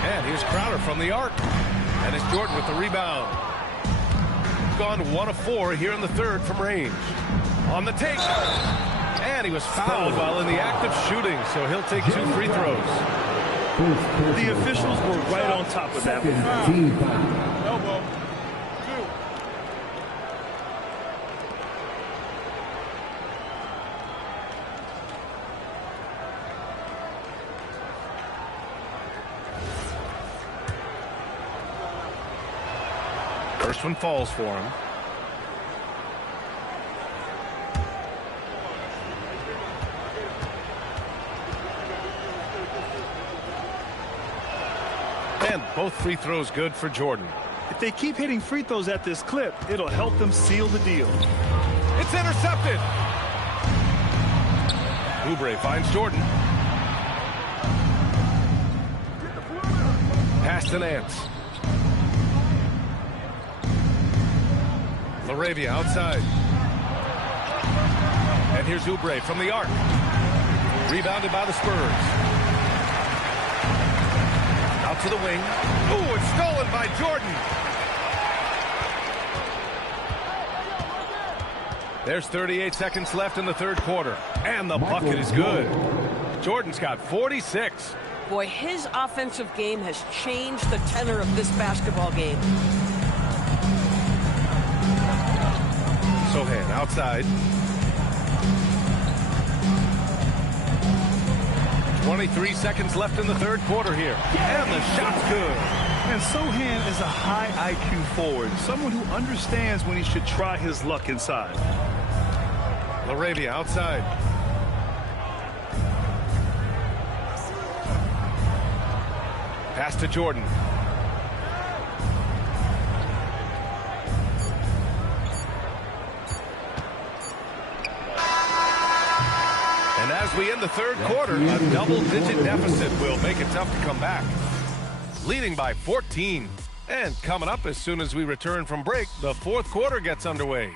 And here's Crowder from the arc. And it's Jordan with the rebound. Gone 1 of 4 here in the third from range. On the take. And he was fouled while in the act of shooting, so he'll take 2 free throws. The officials were right on top of that one. First one falls for him. And both free throws good for Jordan. If they keep hitting free throws at this clip, it'll help them seal the deal. It's intercepted. Oubre finds Jordan. Pass to Nance. Laravia outside. And here's Oubre from the arc. Rebounded by the Spurs. Out to the wing. Ooh, it's stolen by Jordan. There's 38 seconds left in the third quarter. And the bucket is good. Jordan's got 46. Boy, his offensive game has changed the tenor of this basketball game. Sohan outside. 23 seconds left in the third quarter here. And the shot's good. And Sohan is a high IQ forward, someone who understands when he should try his luck inside. LaRavia outside. Pass to Jordan. And as we end the third quarter, a double-digit deficit will make it tough to come back. Leading by 14. And coming up as soon as we return from break, the fourth quarter gets underway.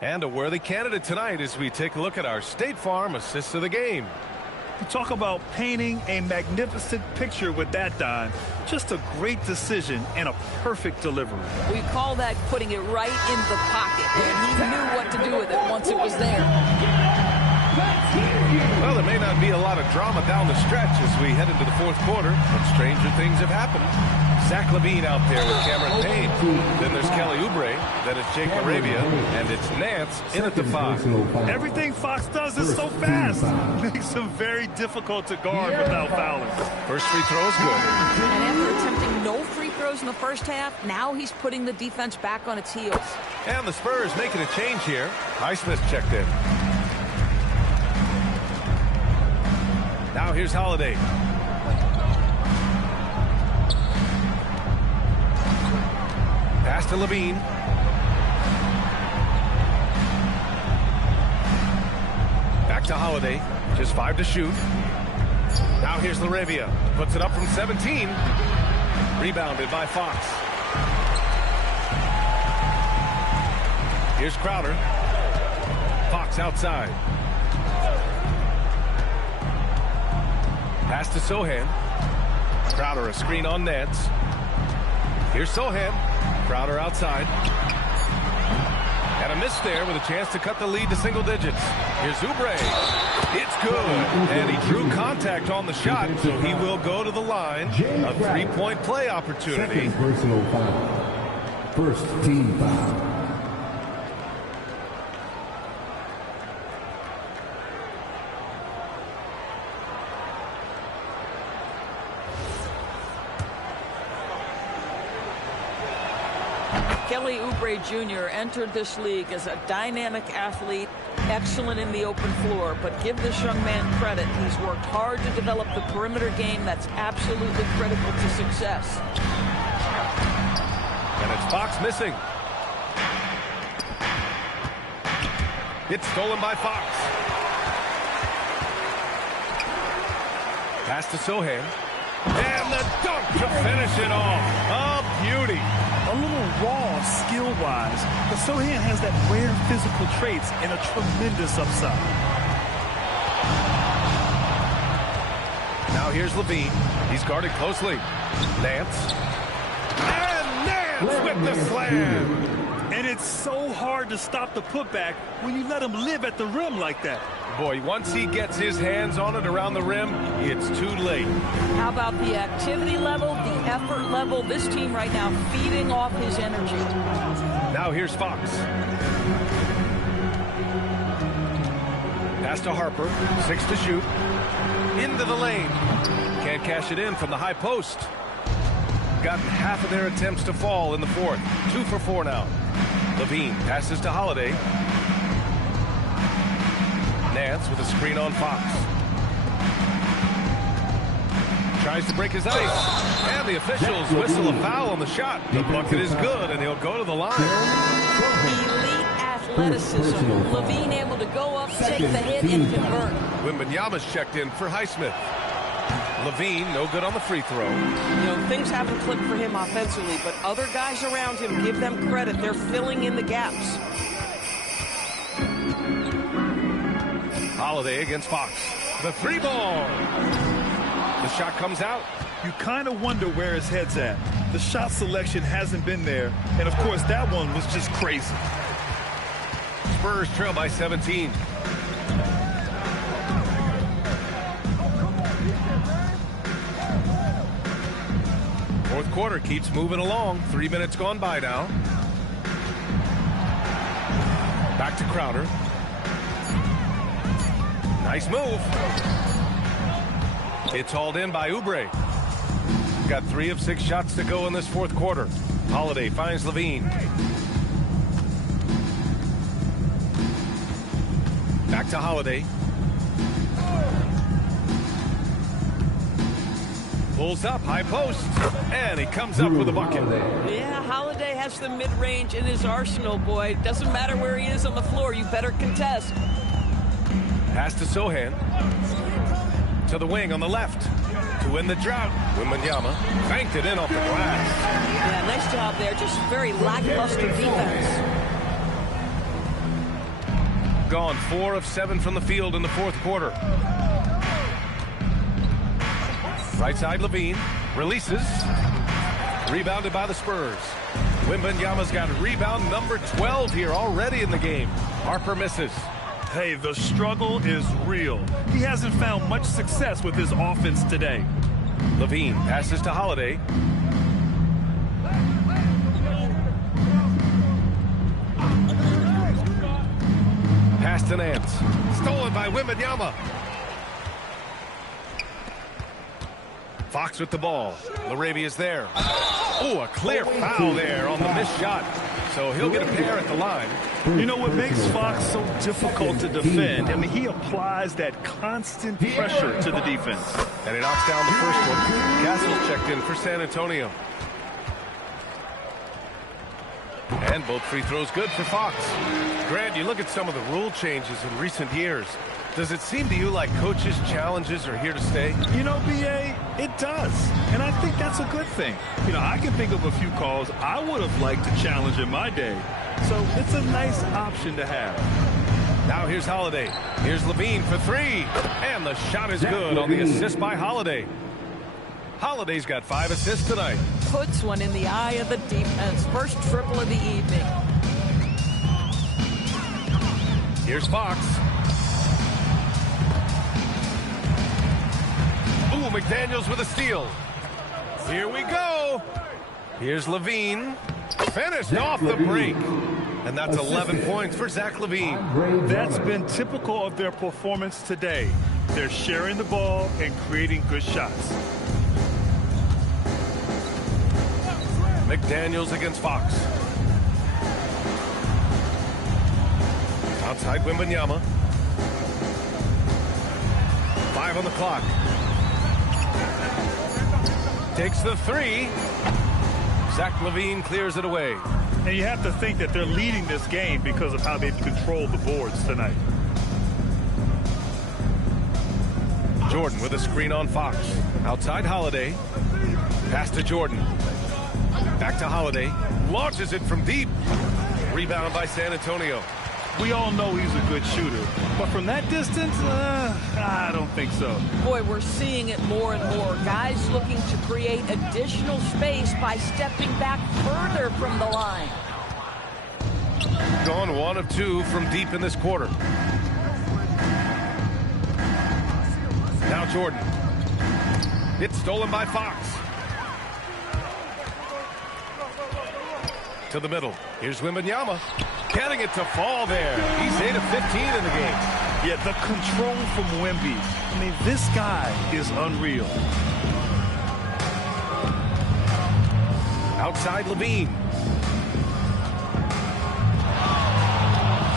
And a worthy candidate tonight as we take a look at our State Farm assists of the game. You talk about painting a magnificent picture with that, Don. Just a great decision and a perfect delivery. We call that putting it right in the pocket, and he knew what to do with it once it was there. Well, there may not be a lot of drama down the stretch as we head into the fourth quarter, but stranger things have happened. Zach LaVine out there with Cameron Payne. Then there's Kelly Oubre. Then it's Jake LaRavia. And it's Nance in at the 5. Everything Fox does is so fast. Makes him very difficult to guard without fouling. First free throw is good. And after attempting no free throws in the first half, now he's putting the defense back on its heels. And the Spurs making a change here. Highsmith checked in. Now here's Holiday. Pass to LaVine. Back to Holiday. Just 5 to shoot. Now here's LaRavia. Puts it up from 17. Rebounded by Fox. Here's Crowder. Fox outside. Pass to Sohan. Crowder a screen on Nance. Here's Sohan. Crowder outside. And a miss there with a chance to cut the lead to single digits. Here's Oubre. It's good. And he drew contact on the shot, so he will go to the line. A three-point play opportunity. Second personal foul. First team foul. Kelly Oubre Jr. entered this league as a dynamic athlete, excellent in the open floor, but give this young man credit. He's worked hard to develop the perimeter game that's absolutely critical to success. And it's Fox missing. It's stolen by Fox. Pass to Sohan. And the dunk to finish it off. A beauty. A little raw skill-wise, but Sohan has that rare physical traits and a tremendous upside. Now here's LaVine. He's guarded closely. Nance. And Nance with the slam. And it's so hard to stop the putback when you let him live at the rim like that. Boy, once he gets his hands on it around the rim, it's too late. How about the activity level, the effort level? This team right now feeding off his energy. Now here's Fox. Pass to Harper. 6 to shoot. Into the lane. Can't cash it in from the high post. Gotten half of their attempts to fall in the fourth. 2 for 4 now. LaVine passes to Holiday. Nance with a screen on Fox. Tries to break his ice. And the officials whistle a foul on the shot. The bucket is good, and he'll go to the line. Elite athleticism. LaVine able to go up, take the hit, and convert. Wembanyama's checked in for Highsmith. LaVine, no good on the free throw. You know, things haven't clicked for him offensively, but other guys around him, give them credit. They're filling in the gaps. Holiday against Fox. The 3-ball. The shot comes out. You kind of wonder where his head's at. The shot selection hasn't been there, and of course that one was just crazy. Spurs trail by 17. Fourth quarter keeps moving along. 3 minutes gone by now. Back to Crowder. Nice move. It's hauled in by Oubre. Got 3 of 6 shots to go in this fourth quarter. Holiday finds Levine. Back to Holiday. Pulls up, high post, and he comes up with a bucket. Yeah, Holiday has the mid-range in his arsenal, boy. Doesn't matter where he is on the floor, you better contest. Pass to Sohan. To the wing on the left. To win the drought. Wembanyama banked it in off the glass. Yeah, nice job there. Just very lackluster defense. Gone 4 of 7 from the field in the fourth quarter. Right side Levine. Releases. Rebounded by the Spurs. Wembanyama's got rebound number 12 here already in the game. Harper misses. Hey, the struggle is real. He hasn't found much success with his offense today. Levine passes to Holiday. Pass to Nance. Stolen by Wembanyama. Fox with the ball. Larabia's there. Oh, a clear foul there on the missed shot. So he'll get a pair at the line. You know what makes Fox so difficult to defend? I mean, he applies that constant pressure to the defense. And he knocks down the first one. Castle's checked in for San Antonio. And both free throws good for Fox. Grant, you look at some of the rule changes in recent years. Does it seem to you like coaches' challenges are here to stay? You know, B.A., it does. And I think that's a good thing. You know, I can think of a few calls I would have liked to challenge in my day. So it's a nice option to have. Now here's Holiday. Here's Levine for 3. And the shot is good on the assist by Holiday. Holiday's got 5 assists tonight. Puts one in the eye of the defense. First triple of the evening. Here's Fox. Ooh, McDaniels with a steal. Here we go. Here's Levine. Finished off the break. And that's 11 points for Zach Levine. That's been typical of their performance today. They're sharing the ball and creating good shots. McDaniels against Fox. Outside Wembanyama. 5 on the clock. Takes the 3. Zach Levine clears it away. And you have to think that they're leading this game because of how they've controlled the boards tonight. Jordan with a screen on Fox. Outside Holiday. Pass to Jordan. Back to Holiday. Launches it from deep. Rebound by San Antonio. We all know he's a good shooter. But from that distance, I don't think so. Boy, we're seeing it more and more. Guys looking to create additional space by stepping back further from the line. Gone 1 of 2 from deep in this quarter. Now Jordan. It's stolen by Fox. To the middle. Here's Wembanyama. Getting it to fall there. He's 8 of 15 in the game. Yeah, the control from Wemby. I mean, this guy is unreal. Outside Levine.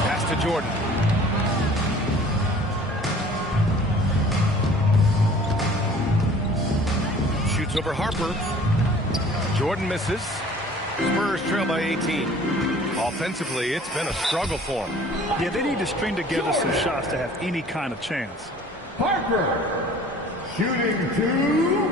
Pass to Jordan. Shoots over Harper. Jordan misses. Spurs trail by 18. Offensively, it's been a struggle for them. Yeah, they need to string together some shots to have any kind of chance. Harper, shooting 2.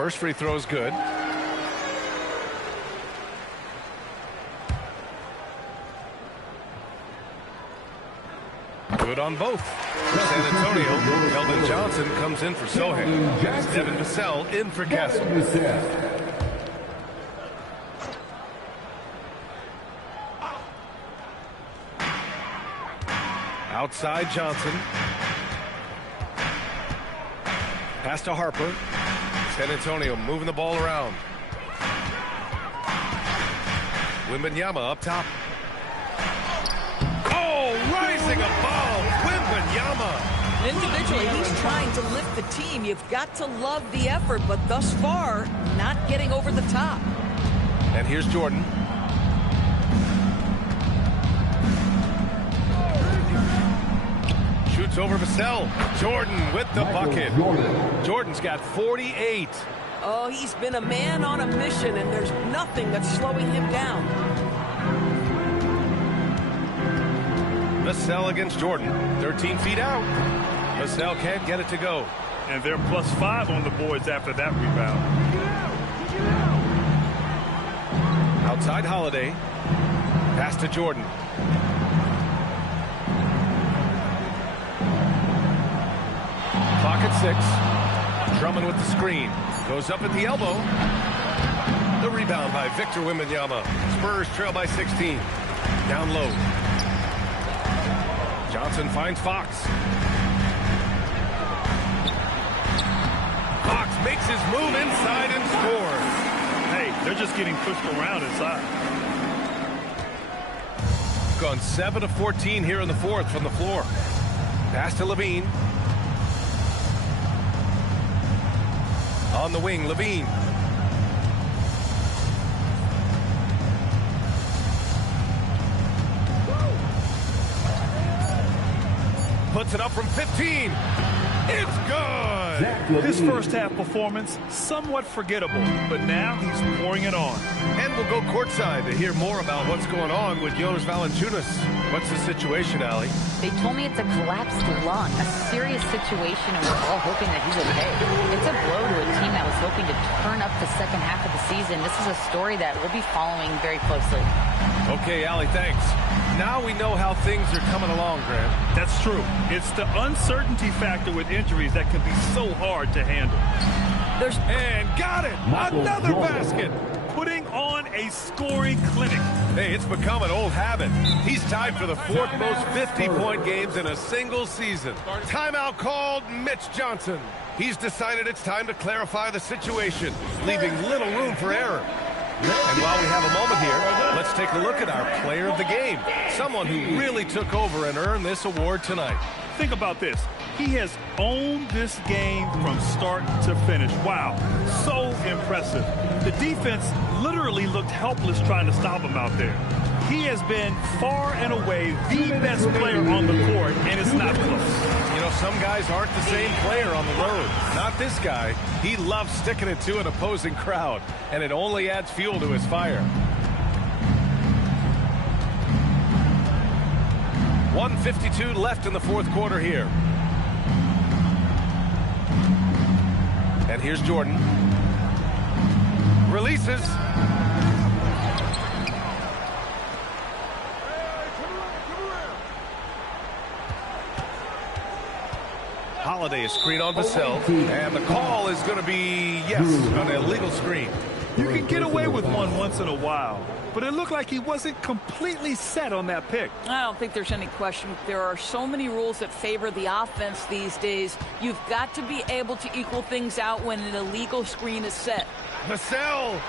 First free throw is good. Good on both. For San Antonio, Keldon Johnson comes in for Sohan. Devin Vassell in for Castle. Outside Johnson. Pass to Harper. San Antonio moving the ball around. Wembanyama up top. Oh, rising above. Wembanyama. Individually, he's trying to lift the team. You've got to love the effort, but thus far, not getting over the top. And here's Jordan. Shoots over Vassell. Jordan with the bucket. Jordan's got 48. Oh, he's been a man on a mission, and there's nothing that's slowing him down. Vassell against Jordan. 13 feet out. Vassell can't get it to go. And they're +5 on the boards after that rebound. Outside Holiday. Pass to Jordan. Clock at 6. Drummond with the screen. Goes up at the elbow. The rebound by Victor Wembanyama. Spurs trail by 16. Down low. Johnson finds Fox. Fox makes his move inside and scores. Hey, they're just getting pushed around inside. Gone 7 of 14 here in the fourth from the floor. Pass to Levine. On the wing, Levine. Puts it up from 15. It's good. His first half performance, somewhat forgettable, but now he's pouring it on. And we'll go courtside to hear more about what's going on with Jonas Valanciunas. What's the situation, Allie? They told me it's a collapsed lung, a serious situation, and we're all hoping that he's okay. It's a blow to a team that was hoping to turn up the second half of the season. This is a story that we'll be following very closely. Okay, Allie, thanks. Now we know how things are coming along, Grant. That's true. It's the uncertainty factor with injuries that can be so hard to handle. And got it! Another basket! Putting on a scoring clinic. Hey, it's become an old habit. He's tied for the 4th most 50-point games in a single season. Timeout called. Mitch Johnson. He's decided it's time to clarify the situation, leaving little room for error. And while we have a moment here, let's take a look at our player of the game, someone who really took over and earned this award tonight. Think about this. He has owned this game from start to finish. Wow, so impressive. The defense literally looked helpless trying to stop him out there. He has been far and away the best player on the court, and it's not close. You know, some guys aren't the same player on the road. Not this guy. He loves sticking it to an opposing crowd, and it only adds fuel to his fire. 1:52 left in the fourth quarter here. And here's Jordan. Releases. Holiday is screen on Vassell, and the call is going to be, yes, an illegal screen. You can get away with one once in a while, but it looked like he wasn't completely set on that pick. I don't think there's any question. There are so many rules that favor the offense these days. You've got to be able to equal things out when an illegal screen is set. Vassell.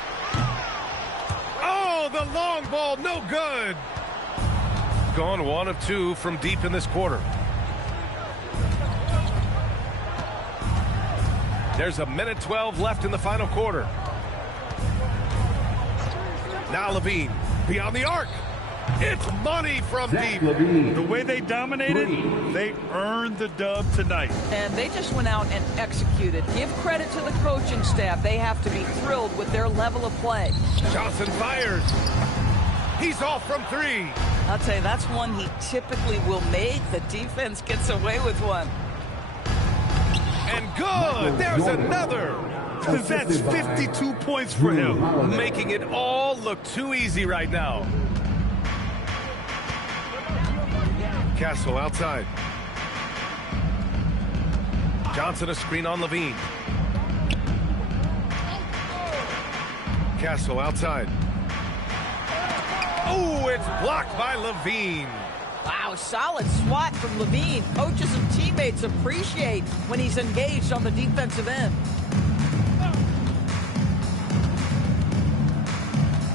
Oh, the long ball, no good. Gone 1 of 2 from deep in this quarter. There's a minute 12 left in the final quarter. Now Levine, beyond the arc. It's money from deep. The way they dominated, they earned the dub tonight. And they just went out and executed. Give credit to the coaching staff. They have to be thrilled with their level of play. Johnson fires. He's off from 3. I'll tell you, that's one he typically will make. The defense gets away with one. And good. There's another. because that's 52 points for him. Making it all look too easy right now. Castle outside. Johnson a screen on Levine. Castle outside. Oh, it's blocked by Levine. Wow, solid swat from Levine. Coaches and teammates appreciate when he's engaged on the defensive end.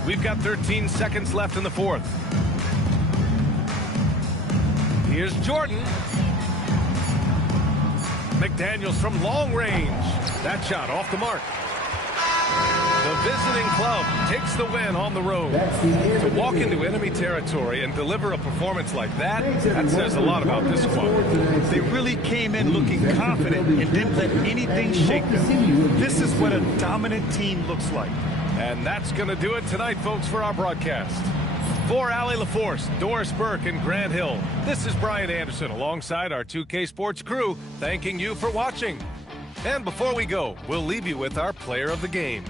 We've got 13 seconds left in the fourth. Here's Jordan. McDaniels from long range. That shot off the mark. The visiting club takes the win on the road. To walk into enemy territory and deliver a performance like that says a lot about this squad. They really came in looking confident and didn't let anything shake them. This is what a dominant team looks like. And that's going to do it tonight, folks, for our broadcast. For Allie LaForce, Doris Burke, and Grant Hill, this is Brian Anderson alongside our 2K Sports crew, thanking you for watching. And before we go, we'll leave you with our player of the game.